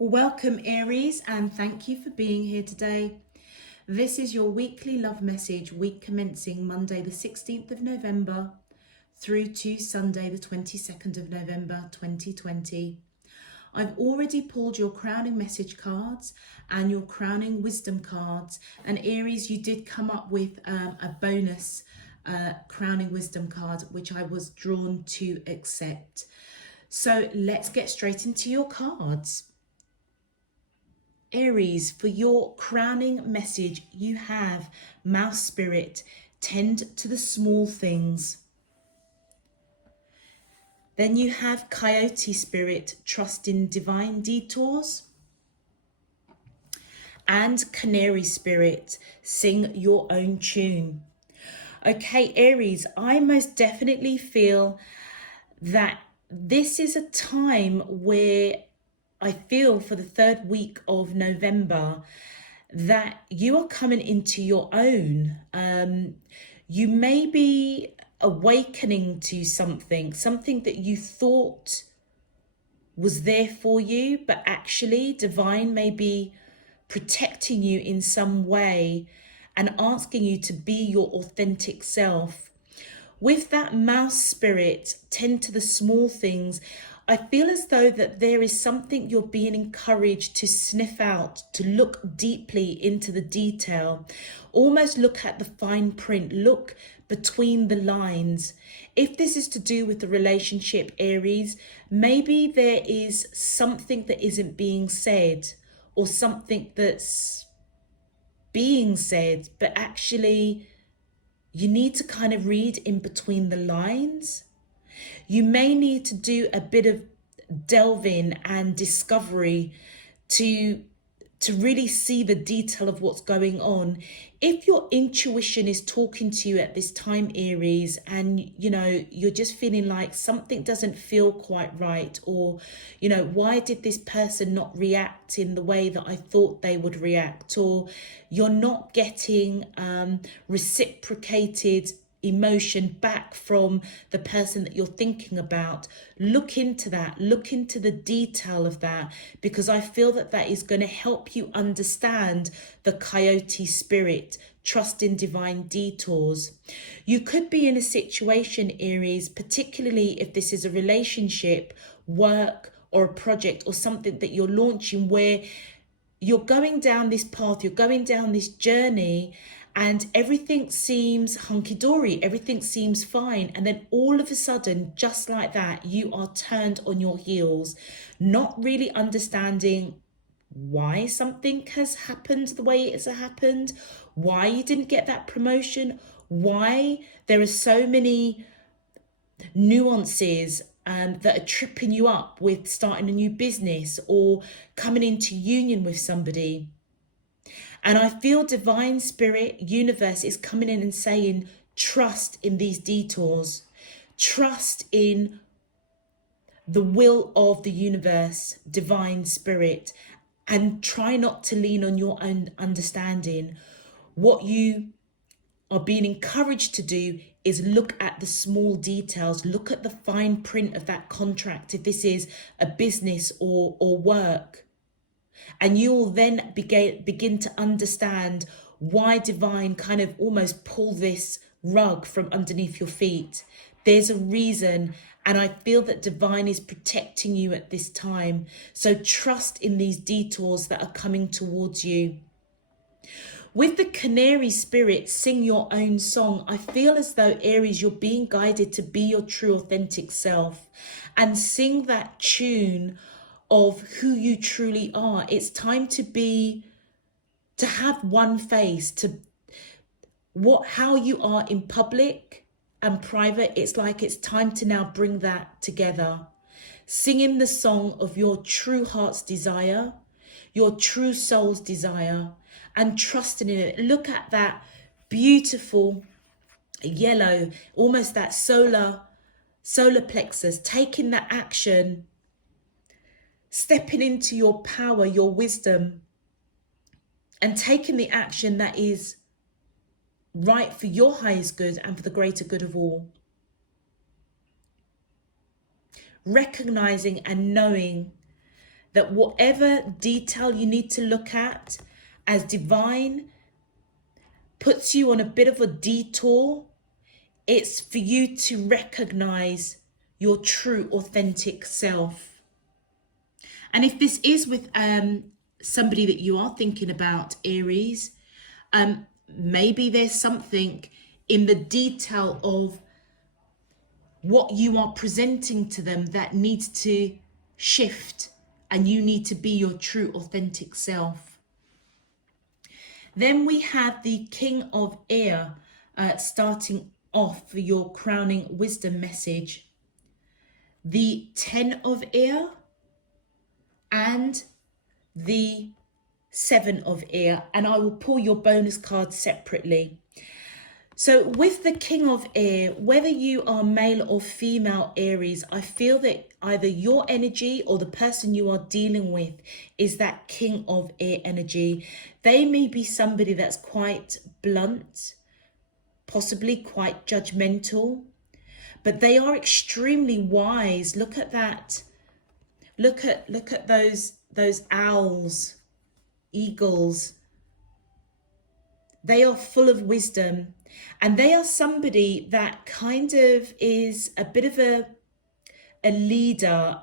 Welcome, Aries, and thank you for being here today. This is your weekly love message, week commencing Monday the 16th of November through to Sunday the 22nd of November 2020. I've already pulled your crowning message cards and your crowning wisdom cards, and Aries, you did come up with a bonus crowning wisdom card, which I was drawn to accept. So let's get straight into your cards. Aries, for your crowning message, you have Mouse Spirit, tend to the small things. Then you have Coyote Spirit, trust in divine detours. And Canary Spirit, sing your own tune. Okay, Aries, I most definitely feel that this is a time where I feel for the third week of November that you are coming into your own. You may be awakening to something that you thought was there for you, but actually divine may be protecting you in some way and asking you to be your authentic self. With that Mouse Spirit, tend to the small things, I feel as though that there is something you're being encouraged to sniff out, to look deeply into the detail, almost look at the fine print, look between the lines. If this is to do with the relationship, Aries, maybe there is something that isn't being said or something that's being said, but actually you need to kind of read in between the lines. You may need to do a bit of delving and discovery to really see the detail of what's going on. If your intuition is talking to you at this time, Aries, and you're just feeling like something doesn't feel quite right, or why did this person not react in the way that I thought they would react, or you're not getting reciprocated emotion back from the person that you're thinking about, look into that, look into the detail of that, because I feel that that is going to help you understand the Coyote Spirit, trust in divine detours. You could be in a situation, Aries, particularly if this is a relationship, work, or a project, or something that you're launching, where you're going down this path, you're going down this journey, and everything seems hunky-dory, everything seems fine. And then all of a sudden, just like that, you are turned on your heels, not really understanding why something has happened the way it has happened, why you didn't get that promotion, why there are so many nuances that are tripping you up with starting a new business or coming into union with somebody. And I feel divine spirit, universe is coming in and saying, trust in these detours, trust in the will of the universe, divine spirit, and try not to lean on your own understanding. What you are being encouraged to do is look at the small details, look at the fine print of that contract, if this is a business or work. And you will then begin to understand why divine kind of almost pull this rug from underneath your feet. There's a reason, and I feel that divine is protecting you at this time. So trust in these detours that are coming towards you. With the Canary Spirit, sing your own song. I feel as though, Aries, you're being guided to be your true authentic self and sing that tune of who you truly are. It's time to have one face, to how you are in public and private. It's like it's time to now bring that together. Singing the song of your true heart's desire, your true soul's desire, and trusting in it. Look at that beautiful yellow, almost that solar plexus, taking that action, stepping into your power, your wisdom, and taking the action that is right for your highest good and for the greater good of all. Recognizing and knowing that whatever detail you need to look at, as divine puts you on a bit of a detour, it's for you to recognize your true, authentic self. And if this is with somebody that you are thinking about, Aries, maybe there's something in the detail of what you are presenting to them that needs to shift, and you need to be your true, authentic self. Then we have the King of Air starting off for your crowning wisdom message. The 10 of Air and the 7 of Air, and I will pull your bonus card separately. So with the King of Air, whether you are male or female Aries, I feel that either your energy or the person you are dealing with is that King of Air energy. They may be somebody that's quite blunt, possibly quite judgmental, but they are extremely wise. Look at that. Look at those owls, eagles. They are full of wisdom, and they are somebody that kind of is a bit of a leader,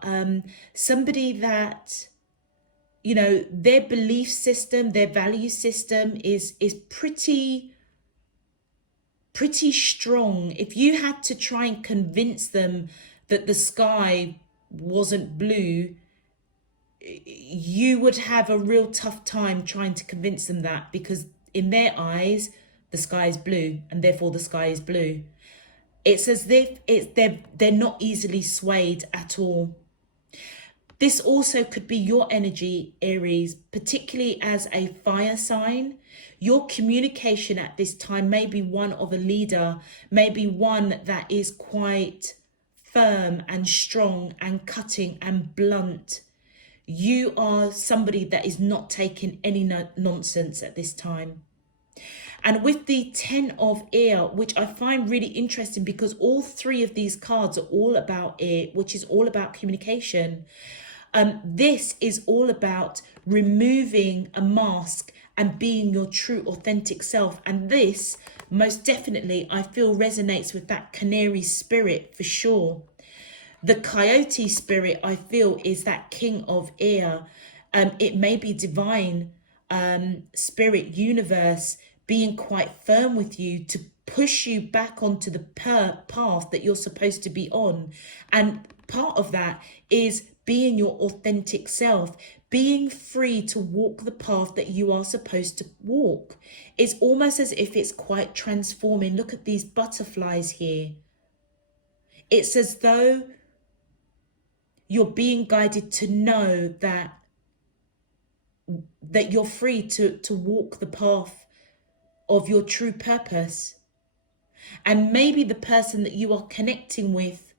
somebody that, you know, their belief system, their value system is pretty strong. If you had to try and convince them that the sky wasn't blue, you would have a real tough time trying to convince them that, because in their eyes, the sky is blue, and therefore the sky is blue. It's as if they're not easily swayed at all. This also could be your energy, Aries, particularly as a fire sign. Your communication at this time may be one of a leader, maybe one that is quite firm and strong and cutting and blunt. You are somebody that is not taking any nonsense at this time. And with the 10 of Air, which I find really interesting because all three of these cards are all about air, which is all about communication. This is all about removing a mask and being your true, authentic self. And this, most definitely, I feel resonates with that canary spirit for sure. The coyote spirit, I feel, is that King of Air. It may be divine spirit, universe, being quite firm with you to push you back onto the path that you're supposed to be on. And part of that is being your authentic self, being free to walk the path that you are supposed to walk. It's almost as if it's quite transforming. Look at these butterflies here. It's as though you're being guided to know that you're free to walk the path of your true purpose. And maybe the person that you are connecting with,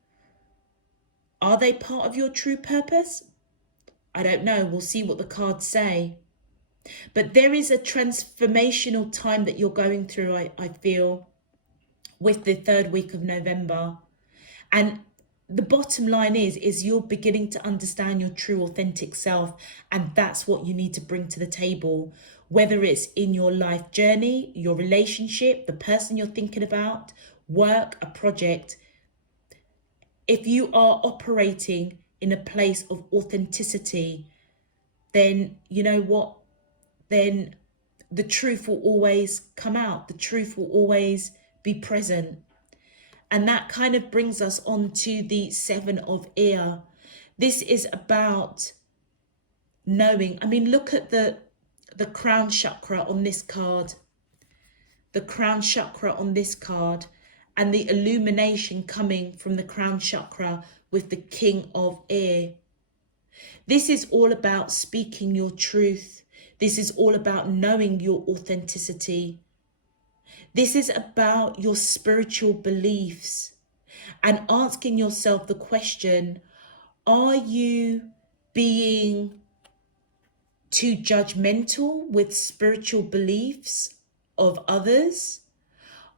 are they part of your true purpose? I don't know. We'll see what the cards say. But there is a transformational time that you're going through, I feel, with the 3rd week of November. And the bottom line is you're beginning to understand your true authentic self, and that's what you need to bring to the table, whether it's in your life journey, your relationship, the person you're thinking about, work, a project. If you are operating in a place of authenticity, then you know what? Then the truth will always come out. The truth will always be present. And that kind of brings us on to the 7 of Air. This is about knowing. I mean, look at the crown chakra on this card. The crown chakra on this card, and the illumination coming from the crown chakra with the King of Air. This is all about speaking your truth. This is all about knowing your authenticity. This is about your spiritual beliefs and asking yourself the question, are you being too judgmental with spiritual beliefs of others?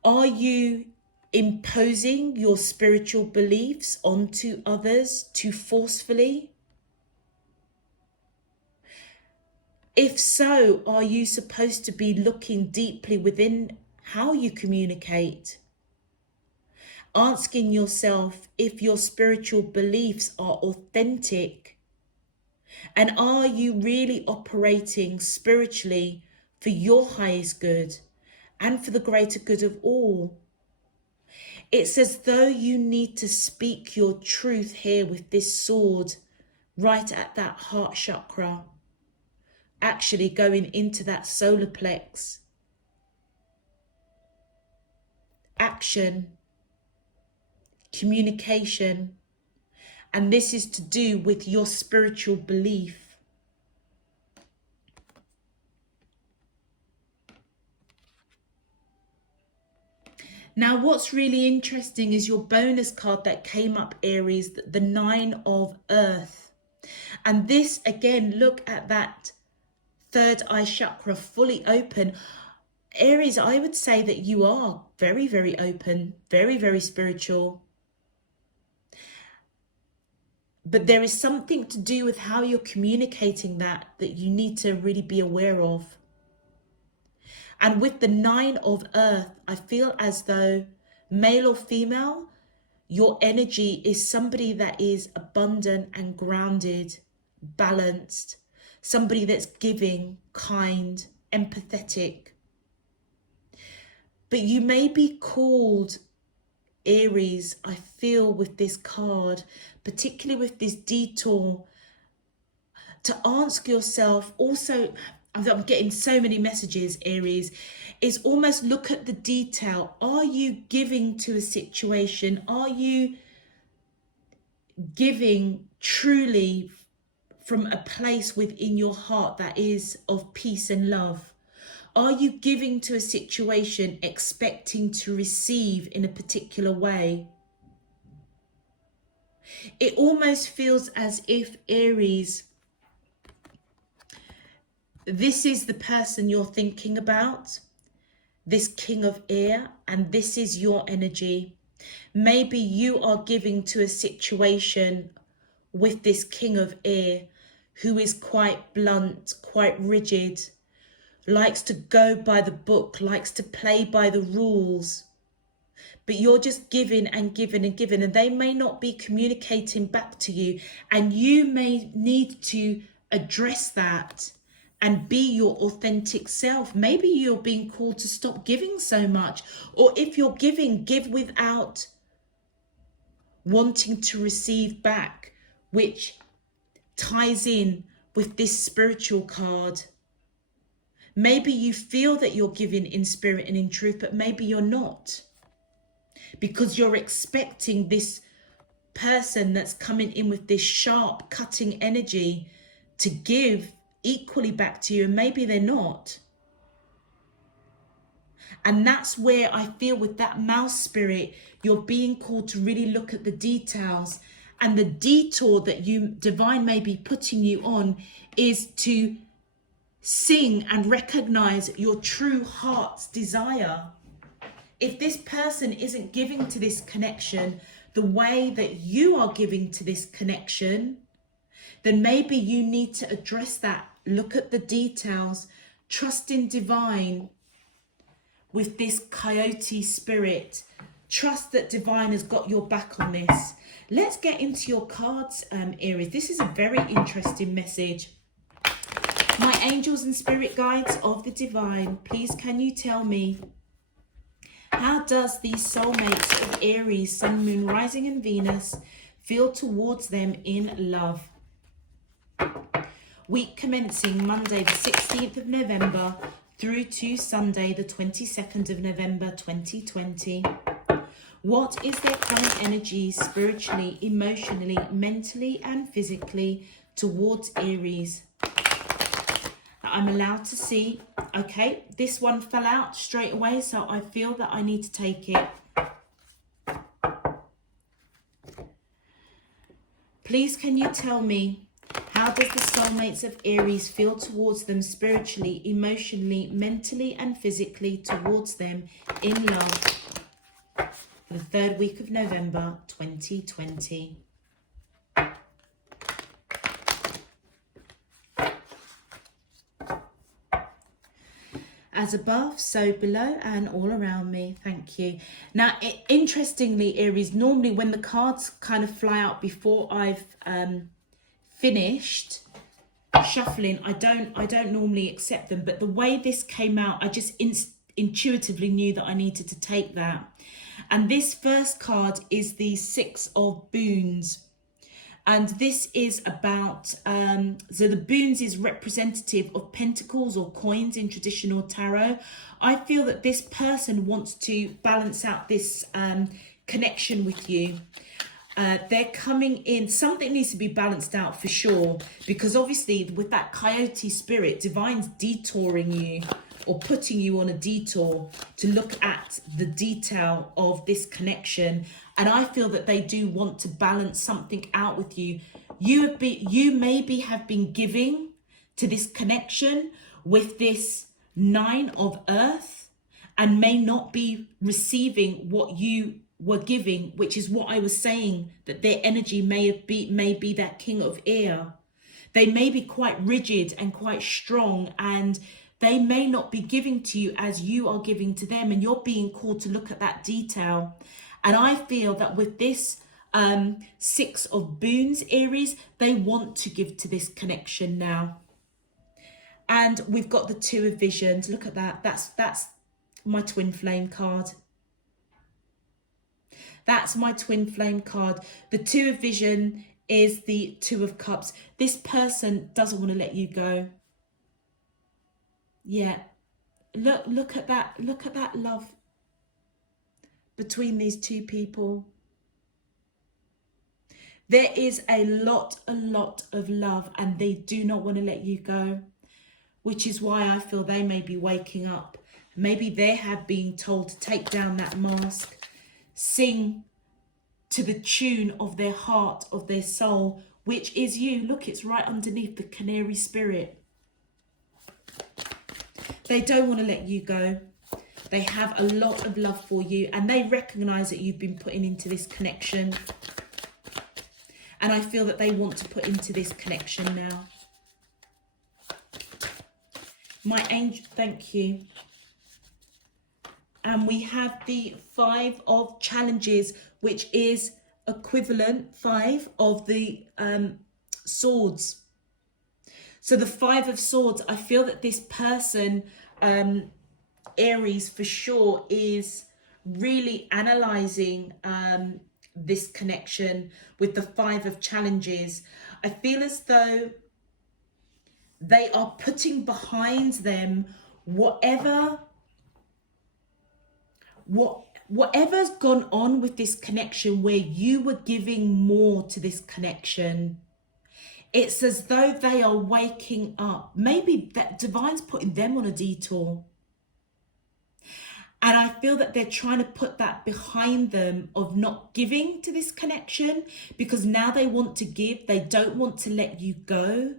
Are you imposing your spiritual beliefs onto others too forcefully? If so, are you supposed to be looking deeply within how you communicate? Asking yourself if your spiritual beliefs are authentic, and are you really operating spiritually for your highest good and for the greater good of all? It's as though you need to speak your truth here with this sword right at that heart chakra, actually going into that solar plex. Action, communication, and this is to do with your spiritual belief. Now, what's really interesting is your bonus card that came up, Aries, the 9 of Earth. And this, again, look at that third eye chakra fully open. Aries, I would say that you are very, very open, very, very spiritual. But there is something to do with how you're communicating that you need to really be aware of. And with the 9 of Earth, I feel as though, male or female, your energy is somebody that is abundant and grounded, balanced, somebody that's giving, kind, empathetic. But you may be called, Aries, I feel with this card, particularly with this detour, to ask yourself also, I'm getting so many messages, Aries, is almost look at the detail. Are you giving to a situation? Are you giving truly from a place within your heart that is of peace and love? Are you giving to a situation expecting to receive in a particular way? It almost feels as if, Aries, this is the person you're thinking about, this King of Air, and this is your energy. Maybe you are giving to a situation with this King of Air who is quite blunt, quite rigid, likes to go by the book, likes to play by the rules. But you're just giving and giving and giving, and they may not be communicating back to you, and you may need to address that and be your authentic self. Maybe you're being called to stop giving so much, or if you're giving, give without wanting to receive back, which ties in with this spiritual card. Maybe you feel that you're giving in spirit and in truth, but maybe you're not, because you're expecting this person that's coming in with this sharp cutting energy to give equally back to you, and maybe they're not. And that's where I feel with that mouse spirit, you're being called to really look at the details, and the detour that you, divine, may be putting you on is to sing and recognize your true heart's desire. If this person isn't giving to this connection the way that you are giving to this connection, then maybe you need to address that. Look at the details, trust in divine with this coyote spirit. Trust that divine has got your back on this. Let's get into your cards, Aries. This is a very interesting message. My angels and spirit guides of the divine, please can you tell me, how does these soulmates of Aries, Sun, Moon, Rising and Venus feel towards them in love? Week commencing Monday the 16th of November through to Sunday the 22nd of November 2020. What is their current energy spiritually, emotionally, mentally and physically towards Aries? I'm allowed to see. Okay, this one fell out straight away, so I feel that I need to take it. Please can you tell me, how does the soulmates of Aries feel towards them spiritually, emotionally, mentally and physically towards them in love for the third week of November 2020? as above, so below and all around me. Thank you. Now, interestingly, Aries, normally when the cards kind of fly out before I've finished shuffling, I don't normally accept them, but the way this came out, I just intuitively knew that I needed to take that. And this first card is the Six of Boons. And this is about, so the boons is representative of pentacles or coins in traditional tarot. I feel that this person wants to balance out this connection with you. They're coming in, something needs to be balanced out for sure, because obviously with that coyote spirit, Divine's detouring you or putting you on a detour to look at the detail of this connection. And I feel that they do want to balance something out with you. You maybe have been giving to this connection with this Nine of Earth and may not be receiving what you were giving, which is what I was saying, that their energy may be that King of Air. They may be quite rigid and quite strong, and they may not be giving to you as you are giving to them, and you're being called to look at that detail. And I feel that with this Six of Boons, Aries, they want to give to this connection now. And we've got the Two of Visions. Look at that. That's my twin flame card. That's my twin flame card. The Two of Vision is the Two of Cups. This person doesn't want to let you go. Yeah. Look at that. Look at that love between these two people. There is a lot of love, and they do not want to let you go, which is why I feel they may be waking up. Maybe they have been told to take down that mask, sing to the tune of their heart, of their soul, which is you. Look, it's right underneath the canary spirit. They don't want to let you go. They have a lot of love for you, and they recognize that you've been putting into this connection. And I feel that they want to put into this connection now. My angel, thank you. And we have the Five of Challenges, which is equivalent 5 of the Swords. So the Five of Swords, I feel that this person, Aries for sure, is really analysing this connection with the Five of Challenges. I feel as though they are putting behind them whatever's gone on with this connection, where you were giving more to this connection. It's as though they are waking up. Maybe that Divine's putting them on a detour. And I feel that they're trying to put that behind them of not giving to this connection, because now they want to give. They don't want to let you go.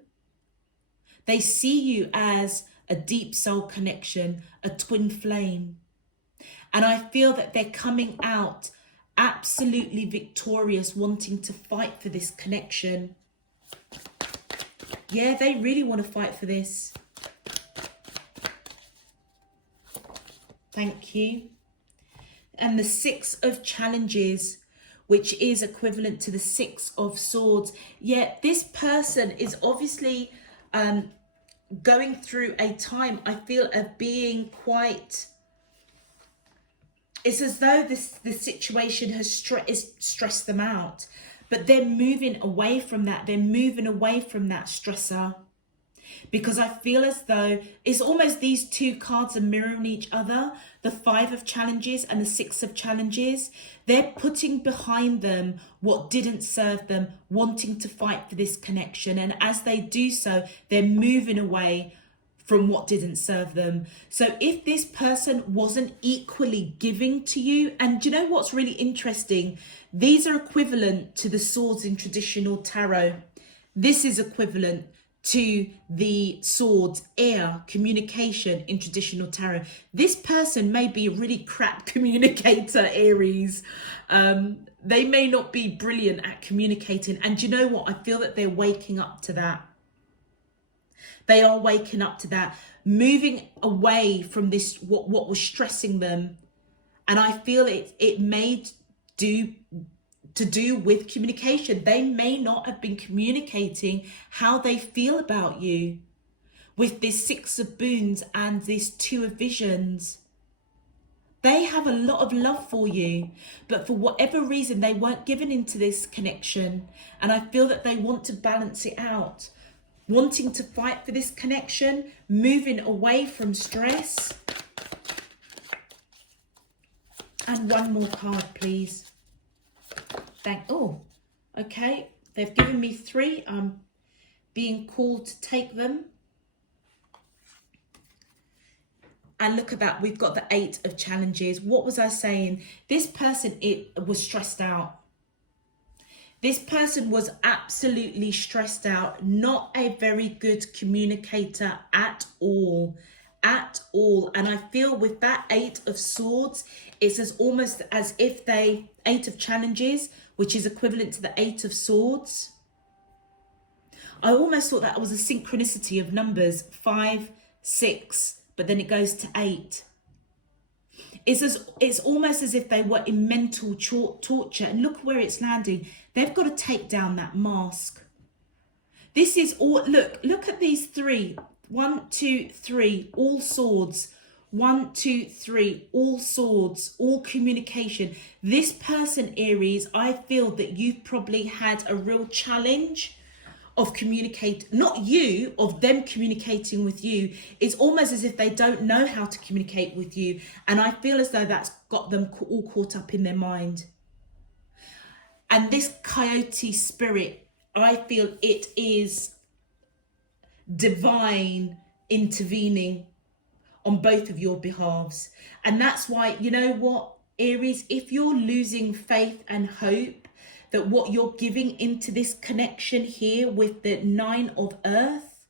They see you as a deep soul connection, a twin flame. And I feel that they're coming out absolutely victorious, wanting to fight for this connection. Yeah, they really want to fight for this. Thank you. And the Six of Challenges, which is equivalent to the Six of Swords. Yeah, this person is obviously going through a time, I feel, of being quite... It's as though the situation has stressed them out, but they're moving away from that. They're moving away from that stressor, because I feel as though it's almost these two cards are mirroring each other, the Five of Challenges and the Six of Challenges. They're putting behind them what didn't serve them, wanting to fight for this connection. And as they do so, they're moving away from what didn't serve them. So if this person wasn't equally giving to you, and do you know what's really interesting? These are equivalent to the swords in traditional tarot. This is equivalent to the swords, air, communication in traditional tarot. This person may be a really crap communicator, Aries. They may not be brilliant at communicating. And do you know what? I feel that they're waking up to that. They are waking up to that, moving away from this, what was stressing them. And I feel it may do with communication. They may not have been communicating how they feel about you with this Six of Boons and this Two of Visions. They have a lot of love for you, but for whatever reason, they weren't given into this connection. And I feel that they want to balance it out, wanting to fight for this connection, moving away from stress. And one more card, please. Oh, okay. They've given me 3. I'm being called to take them. And look at that. We've got the 8 of challenges. What was I saying? This person, was stressed out. This person was absolutely stressed out. Not a very good communicator at all. At all. And I feel with that 8 of Swords, it's almost as if 8 of challenges, which is equivalent to the 8 of Swords. I almost thought that was a synchronicity of numbers, 5, 6, but then it goes to 8. It's almost as if they were in mental torture. And look where it's landing. They've got to take down that mask. This is all, look at these 3. 1, 2, 3, all swords. 1, 2, 3, all swords, all communication. This person, Aries, I feel that you've probably had a real challenge of of them communicating with you. It's almost as if they don't know how to communicate with you. And I feel as though that's got them all caught up in their mind. And this coyote spirit, I feel it is divine intervening on both of your behalves. And that's why, you know what, Aries, if you're losing faith and hope that what you're giving into this connection here with the 9 of Earth,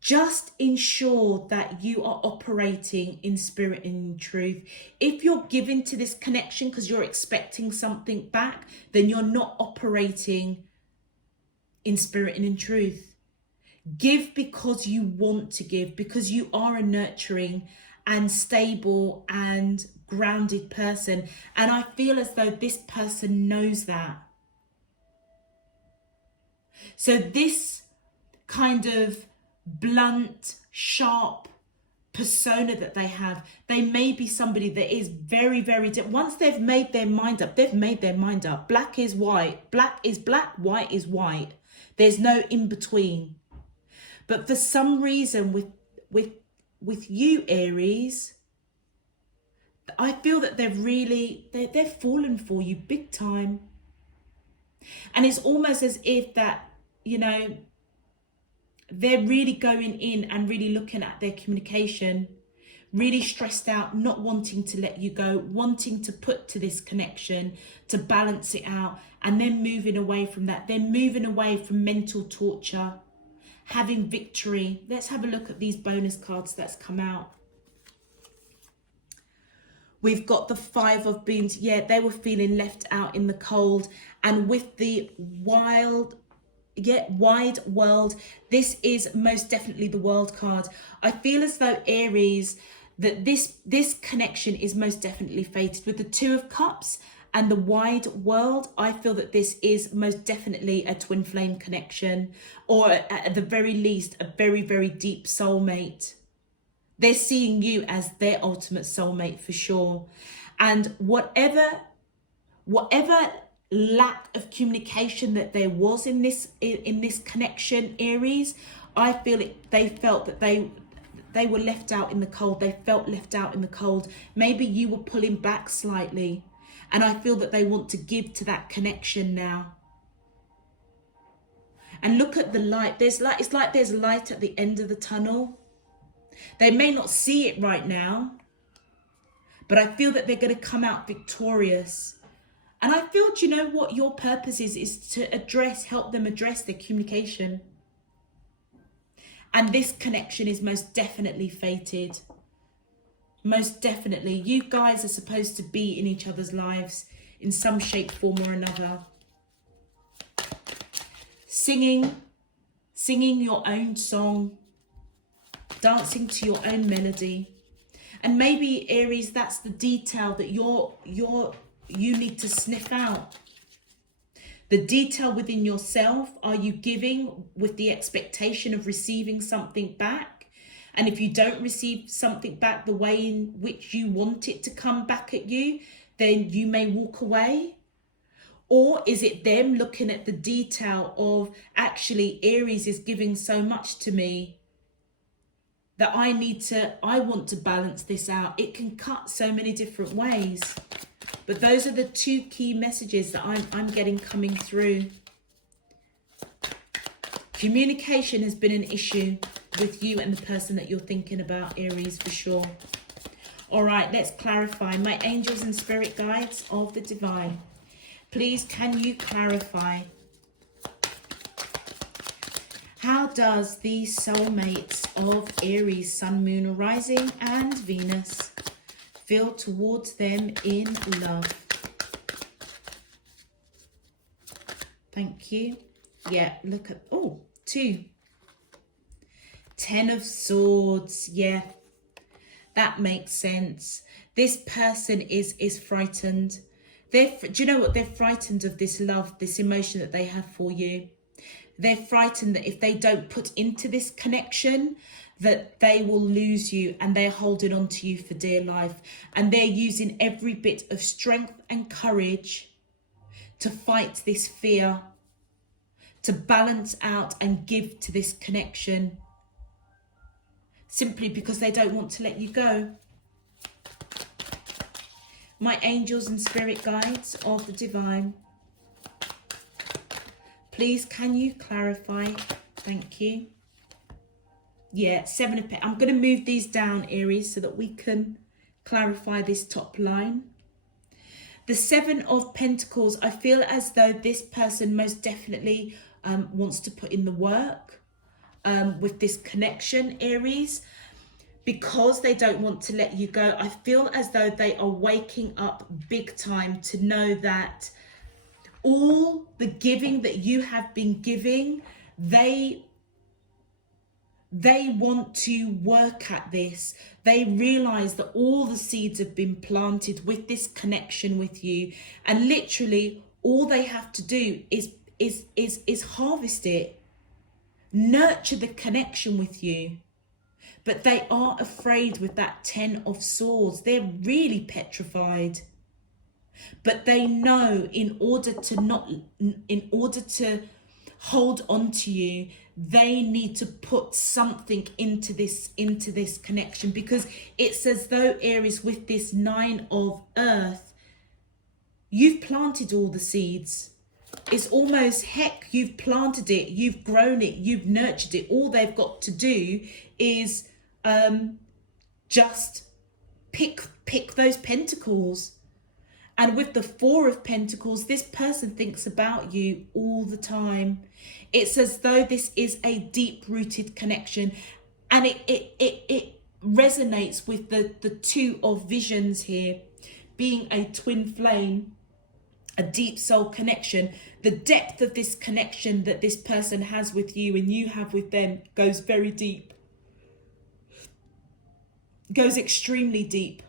just ensure that you are operating in spirit and in truth. If you're giving to this connection because you're expecting something back, then you're not operating in spirit and in truth. Give because you want to give, because you are a nurturing and stable and grounded person. And I feel as though this person knows that. So this kind of blunt, sharp persona that they have, they may be somebody that is very, very different. Once they've made their mind up, they've made their mind up. Black is white, black is black, white is white. There's no in between. But for some reason with you, Aries, I feel that they've fallen for you big time. And it's almost as if that, you know, they're really going in and really looking at their communication, really stressed out, not wanting to let you go, wanting to put to this connection, to balance it out, and then moving away from that. They're moving away from mental torture, having victory. Let's have a look at these bonus cards that's come out. We've got the 5 of Beans. Yeah, they were feeling left out in the cold. And with the wide world, this is most definitely the World card. I feel as though, Aries, that this connection is most definitely fated. With the 2 of Cups and the wide world, I feel that this is most definitely a twin flame connection, or at the very least, a very, very deep soulmate. They're seeing you as their ultimate soulmate for sure. And whatever lack of communication that there was in this connection, Aries, I feel they felt that they were left out in the cold. They felt left out in the cold. Maybe you were pulling back slightly. And I feel that they want to give to that connection now. And look at the light. It's like there's light at the end of the tunnel. They may not see it right now, but I feel that they're going to come out victorious. And I feel, do you know what your purpose is to help them address their communication. And this connection is most definitely fated. Most definitely. You guys are supposed to be in each other's lives in some shape, form or another. Singing, singing your own song, dancing to your own melody. And maybe, Aries, that's the detail that you need to sniff out. The detail within yourself. Are you giving with the expectation of receiving something back? And if you don't receive something back the way in which you want it to come back at you, then you may walk away. Or is it them looking at the detail of, actually, Aries is giving so much to me that I want to balance this out. It can cut so many different ways. But those are the two key messages that I'm getting coming through. Communication has been an issue with you and the person that you're thinking about, Aries, for sure. All right, let's clarify. My angels and spirit guides of the divine, please, can you clarify, how does the soulmates of Aries, Sun, Moon, Rising and Venus feel towards them in love? Thank you. Yeah, look at, oh, 2. 10 of Swords. Yeah, that makes sense. This person is frightened. Do you know what? They're frightened of this love, this emotion that they have for you. They're frightened that if they don't put into this connection, that they will lose you, and they're holding on to you for dear life. And they're using every bit of strength and courage to fight this fear, to balance out and give to this connection, simply because they don't want to let you go. My angels and spirit guides of the divine, please, can you clarify? Thank you. Yeah, 7 of Pentacles. I'm going to move these down, Aries, so that we can clarify this top line. The 7 of Pentacles, I feel as though this person most definitely wants to put in the work with this connection, Aries. Because they don't want to let you go, I feel as though they are waking up big time to know that all the giving that you have been giving, they want to work at this. They realize that all the seeds have been planted with this connection with you, and literally all they have to do is harvest it, nurture the connection with you. But they are afraid with that 10 of Swords. They're really petrified. But they know in order to hold on to you, they need to put something into this connection, because it's as though, Aries, with this 9 of Earth, you've planted all the seeds. It's almost, heck, you've planted it, you've grown it, you've nurtured it. All they've got to do is just pick those pentacles. And with the 4 of Pentacles, this person thinks about you all the time. It's as though this is a deep-rooted connection, and it resonates with the 2 of Visions here, being a twin flame, a deep soul connection. The depth of this connection that this person has with you and you have with them goes very deep. Goes extremely deep.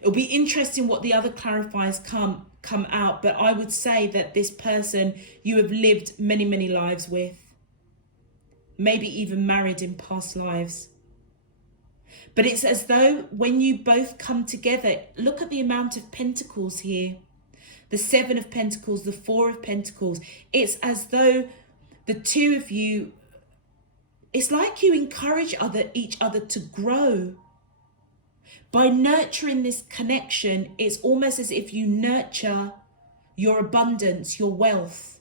It'll be interesting what the other clarifiers come out, but I would say that this person you have lived many lives with, maybe even married in past lives. But it's as though when you both come together, look at the amount of pentacles here. The 7 of Pentacles, the 4 of Pentacles. It's as though the 2 of you, it's like you encourage each other to grow. By nurturing this connection, it's almost as if you nurture your abundance, your wealth.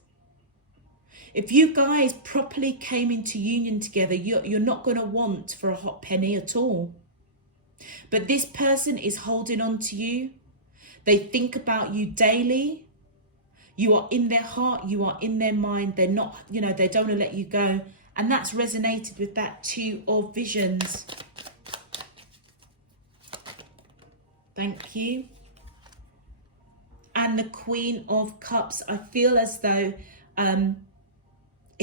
If you guys properly came into union together, you're not going to want for a hot penny at all. But this person is holding on to you. They think about you daily. You are in their heart, you are in their mind. They're not, they don't want to let you go. And that's resonated with that 2 of Visions. Thank you. And the Queen of Cups. I feel as though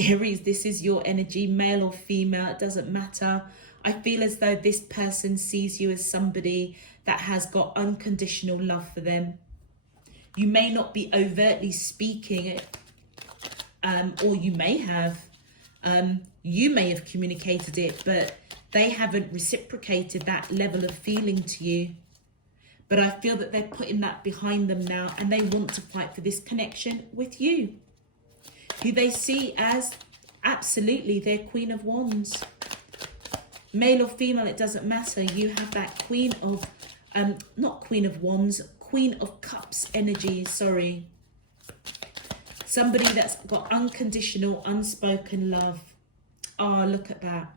Aries, this is your energy, male or female, it doesn't matter. I feel as though this person sees you as somebody that has got unconditional love for them. You may not be overtly speaking it, or you may have. You may have communicated it, but they haven't reciprocated that level of feeling to you. But I feel that they're putting that behind them now, and they want to fight for this connection with you, who they see as absolutely their Queen of Wands. Male or female, it doesn't matter. You have that Queen of, not Queen of Wands, Queen of Cups energy, sorry. Somebody that's got unconditional, unspoken love. Oh, look at that.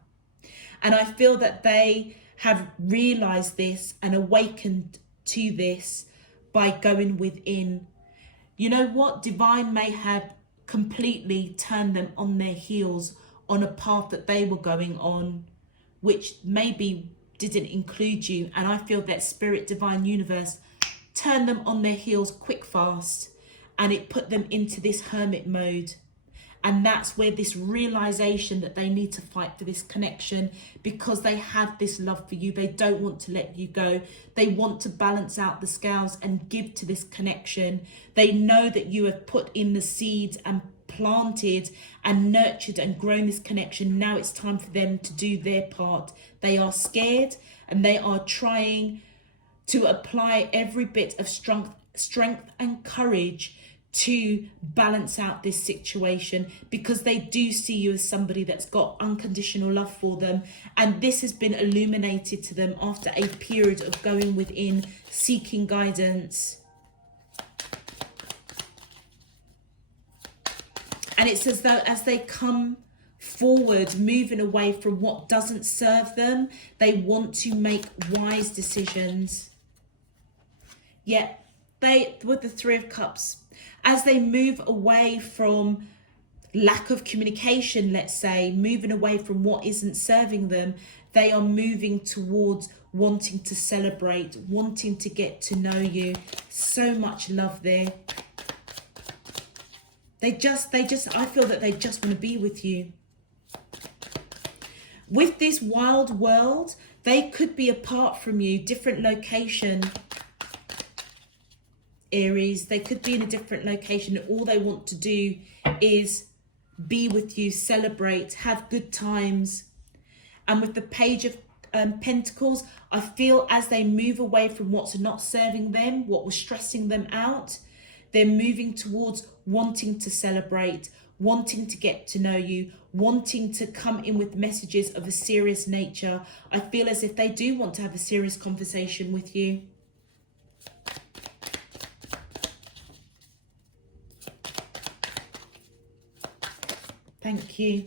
And I feel that they have realized this and awakened to this by going within. You know what? Divine may have completely turned them on their heels on a path that they were going on, which maybe didn't include you. And I feel that Spirit, Divine, Universe turned them on their heels quick, fast, and it put them into this hermit mode. And that's where this realization that they need to fight for this connection, because they have this love for you. They don't want to let you go. They want to balance out the scales and give to this connection. They know that you have put in the seeds and planted and nurtured and grown this connection. Now it's time for them to do their part. They are scared and they are trying to apply every bit of strength and courage to balance out this situation, because they do see you as somebody that's got unconditional love for them. And this has been illuminated to them after a period of going within, seeking guidance. And it's as though as they come forward, moving away from what doesn't serve them, they want to make wise decisions. Yet they, with the Three of Cups, as they move away from lack of communication, let's say, moving away from what isn't serving them, they are moving towards wanting to celebrate, wanting to get to know you. So much love there. I feel that they just want to be with you. With this wild world, they could be apart from you, different location. Aries, they could be in a different location. All they want to do is be with you, celebrate, have good times. And with the Page of Pentacles, I feel as they move away from what's not serving them, what was stressing them out, they're moving towards wanting to celebrate, wanting to get to know you, wanting to come in with messages of a serious nature. I feel as if they do want to have a serious conversation with you. Thank you.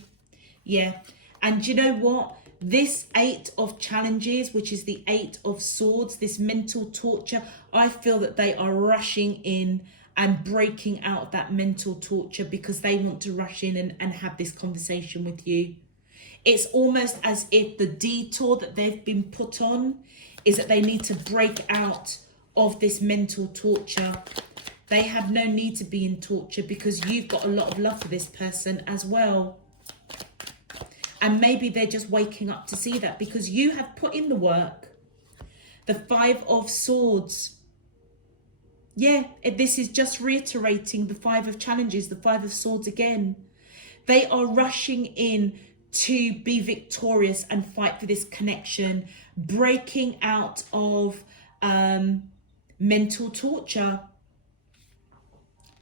Yeah. And you know what? This Eight of Challenges, which is the Eight of Swords, this mental torture, I feel that they are rushing in and breaking out of that mental torture because they want to rush in and have this conversation with you. It's almost as if the detour that they've been put on is that they need to break out of this mental torture. They have no need to be in torture because you've got a lot of love for this person as well. And maybe they're just waking up to see that because you have put in the work. The Five of Swords. Yeah, this is just reiterating the Five of Challenges, the Five of Swords again. They are rushing in to be victorious and fight for this connection, breaking out of mental torture.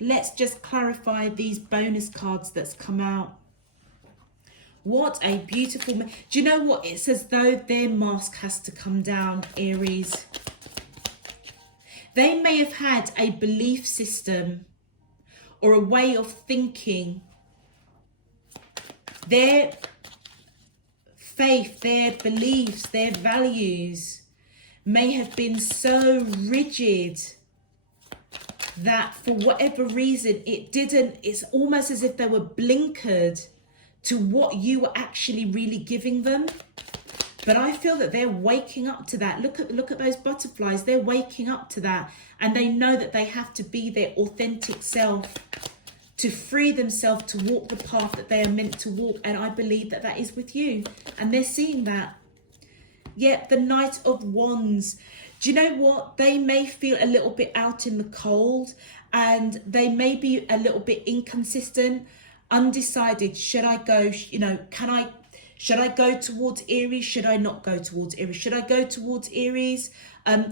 Let's just clarify these bonus cards that's come out. What a beautiful... Do you know what? It's as though their mask has to come down, Aries. They may have had a belief system or a way of thinking. Their faith, their beliefs, their values may have been so rigid that for whatever reason it's almost as if they were blinkered to what you were actually really giving them. But I feel that they're waking up to that. Look at those butterflies. They're waking up to that, and they know that they have to be their authentic self. to free themselves to walk the path that they are meant to walk. And I believe that that is with you. And they're seeing that. Yet the Knight of Wands, do you know what? They may feel a little bit out in the cold, and they may be a little bit inconsistent, undecided. Should I go, should I go towards Aries? Should I not go towards Aries? Should I go towards Aries?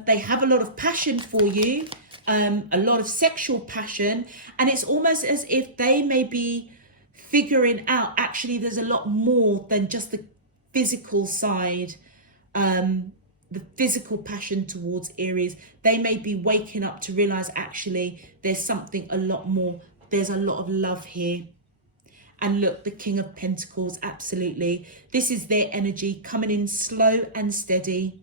They have a lot of passion for you, a lot of sexual passion. And it's almost as if they may be figuring out, actually, there's a lot more than just the physical side, the physical passion towards Aries. They may be waking up to realize, actually, there's something a lot more. There's a lot of love here. And look, the King of Pentacles, absolutely. This is their energy coming in slow and steady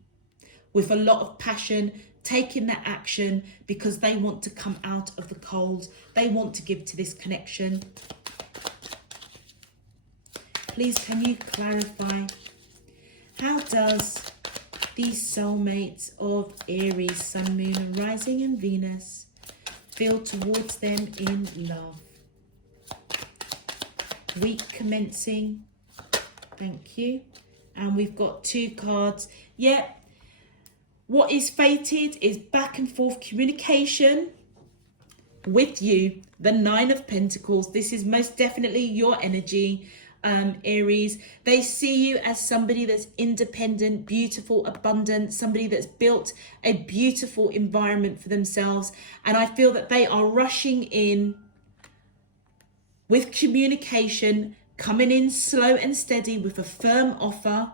with a lot of passion, taking that action because they want to come out of the cold. They want to give to this connection. Please, can you clarify, how does these soulmates of Aries, Sun, Moon, and Rising and Venus feel towards them in love? Week commencing. Thank you. And we've got 2 cards. Yep. What is fated is back and forth communication with you. The 9 of Pentacles. This is most definitely your energy, Aries. They see you as somebody that's independent, beautiful, abundant, somebody that's built a beautiful environment for themselves. And I feel that they are rushing in with communication, coming in slow and steady with a firm offer,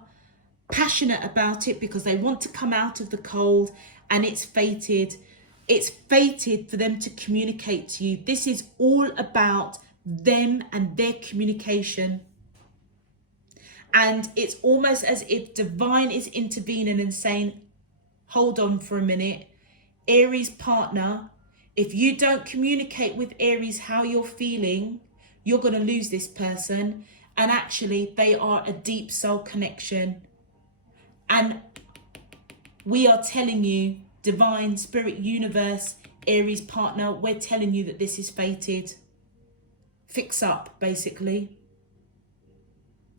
passionate about it because they want to come out of the cold, and it's fated. It's fated for them to communicate to you. This is all about them and their communication. And it's almost as if divine is intervening and saying, hold on for a minute, Aries partner, if you don't communicate with Aries how you're feeling, you're going to lose this person. And actually, they are a deep soul connection. And we are telling you, divine, spirit, universe, Aries partner, we're telling you that this is fated. Fix up, basically.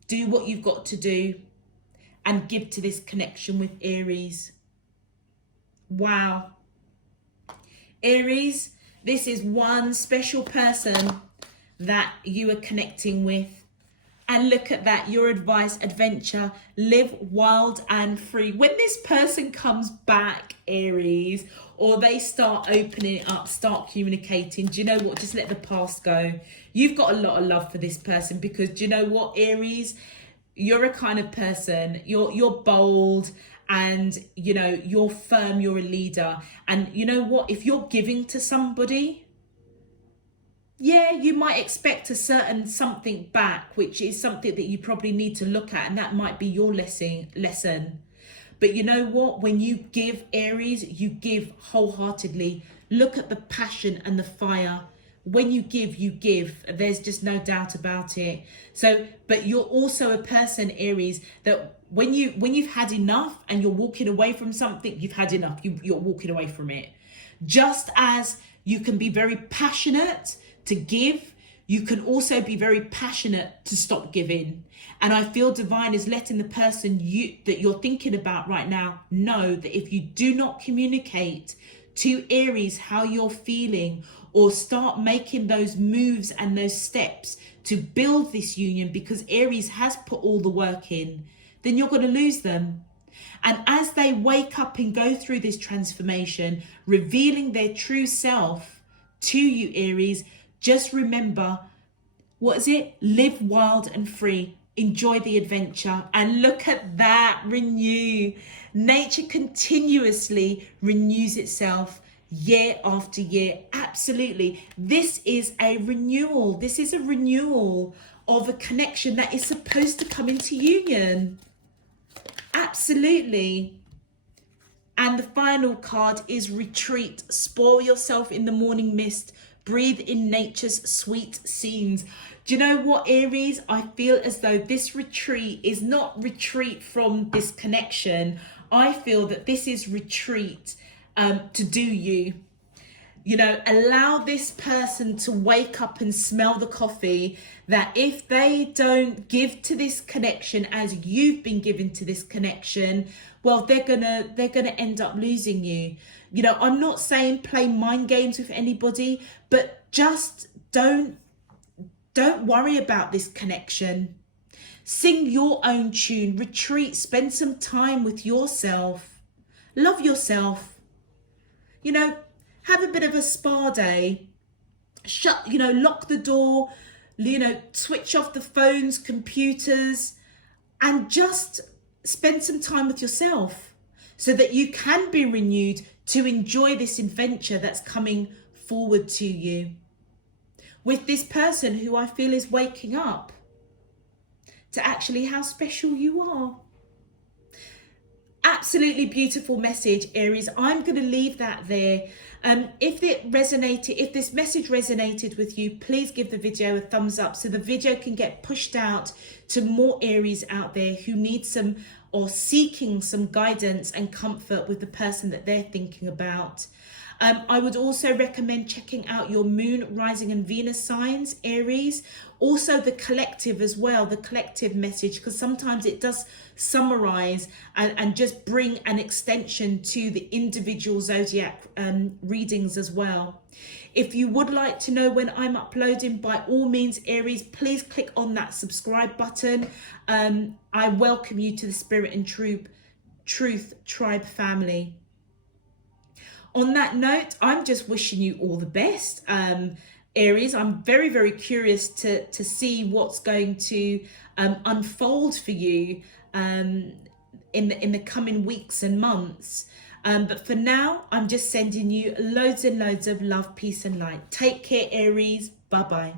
Do what you've got to do and give to this connection with Aries. Wow. Aries, this is one special person that you are connecting with. And look at that, your advice, adventure, live wild and free. When this person comes back, Aries, or they start opening it up, start communicating, do you know what? Just let the past go. You've got a lot of love for this person because do you know what, Aries? You're a kind of person, you're bold, and you know, you're firm, you're a leader. And you know what? If you're giving to somebody, yeah, you might expect a certain something back, which is something that you probably need to look at, and that might be your lesson. But you know what? When you give, Aries, you give wholeheartedly. Look at the passion and the fire. When you give. There's just no doubt about it. So, but you're also a person, Aries, that when you've had enough and you're walking away from something, you've had enough. You're walking away from it. Just as you can be very passionate to give, you can also be very passionate to stop giving. And I feel divine is letting the person that you're thinking about right now know that if you do not communicate to Aries how you're feeling, or start making those moves and those steps to build this union, because Aries has put all the work in, then you're going to lose them. And as they wake up and go through this transformation, revealing their true self to you, Aries, just remember, what is it? Live wild and free. Enjoy the adventure. And look at that, renew. Nature continuously renews itself year after year. Absolutely. This is a renewal. This is a renewal of a connection that is supposed to come into union. Absolutely. And the final card is retreat. Spoil yourself in the morning mist. Breathe in nature's sweet scenes. Do you know what, Aries? I feel as though this retreat is not retreat from this connection. I feel that this is retreat to do you. You know, allow this person to wake up and smell the coffee, that if they don't give to this connection as you've been given to this connection, well, they're gonna end up losing you. You know, I'm not saying play mind games with anybody, but just don't worry about this connection. Sing your own tune, retreat, spend some time with yourself, love yourself. You know, have a bit of a spa day, lock the door, switch off the phones, computers, and just spend some time with yourself so that you can be renewed to enjoy this adventure that's coming forward to you with this person who I feel is waking up to actually how special you are. Absolutely beautiful message, Aries. I'm going to leave that there. If this message resonated with you, please give the video a thumbs up so the video can get pushed out to more Aries out there who need some or seeking some guidance and comfort with the person that they're thinking about. I would also recommend checking out your moon, rising and Venus signs, Aries. Also the collective as well, the collective message, because sometimes it does summarize and just bring an extension to the individual zodiac readings as well. If you would like to know when I'm uploading, by all means, Aries, please click on that subscribe button. I welcome you to the Spirit and Truth Tribe family. On that note, I'm just wishing you all the best, Aries. I'm very, very curious to see what's going to unfold for you in the coming weeks and months. But for now, I'm just sending you loads and loads of love, peace and light. Take care, Aries. Bye-bye.